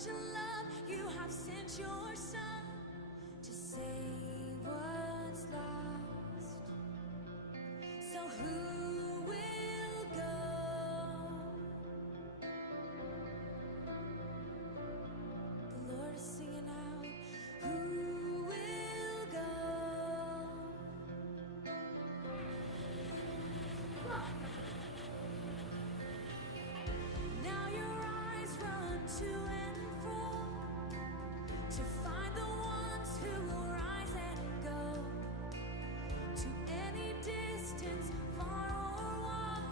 such a love, you have sent your Son to save what's lost. So who will go? The Lord is singing out, who will go? Now your eyes run to and fro to find the ones who will rise and go to any distance, far or wide,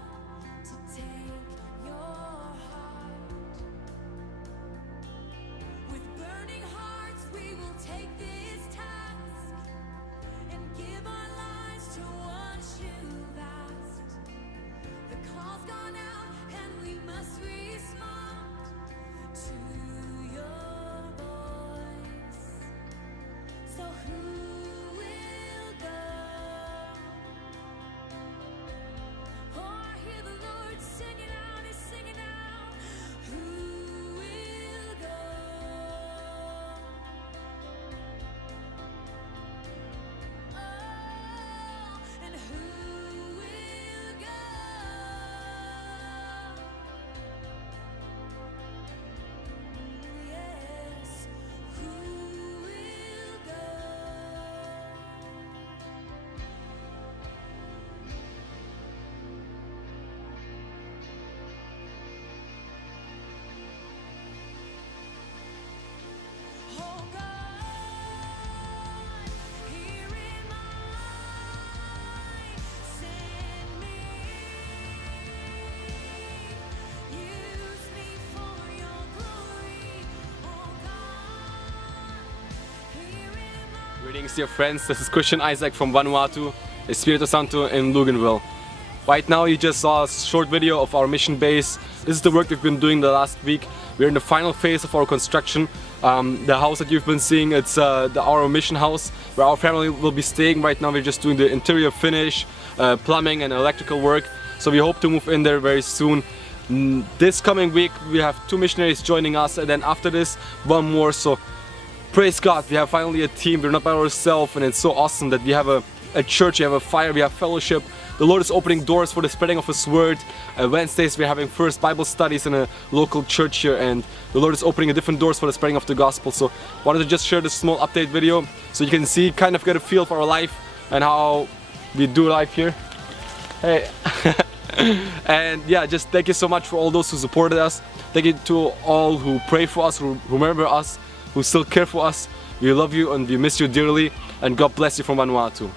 to take your heart. With burning hearts we will take this task and give our lives to what you've asked. The call's gone out and we must respond to your voice. So who will go? Oh, I hear the Lord singing out, he's singing out. Who will go? Oh, and who will go? Yes, who will go? Oh God, here am I, send me, use me for your glory. Oh God, here am I. Greetings, dear friends. This is Christian Isaac from Vanuatu, Espírito Santo in Luganville. Right now you just saw a short video of our mission base. This is the work we've been doing the last week. We're in the final phase of our construction. The house that you've been seeing, it's our mission house where our family will be staying. Right now we're just doing the interior finish, plumbing and electrical work. So we hope to move in there very soon. This coming week we have 2 missionaries joining us, and then after this 1 more. So praise God, we have finally a team. We're not by ourselves, and it's so awesome that we have a church, we have a fire, we have fellowship. The Lord is opening doors for the spreading of His word. Wednesdays we're having first Bible studies in a local church here, and the Lord is opening different doors for the spreading of the gospel. So wanted to just share this small update video so you can see, kind of get a feel for our life and how we do life here. Hey. And yeah, just thank you so much for all those who supported us. Thank you to all who pray for us, who remember us, who still care for us. We love you and we miss you dearly, and God bless you from Vanuatu.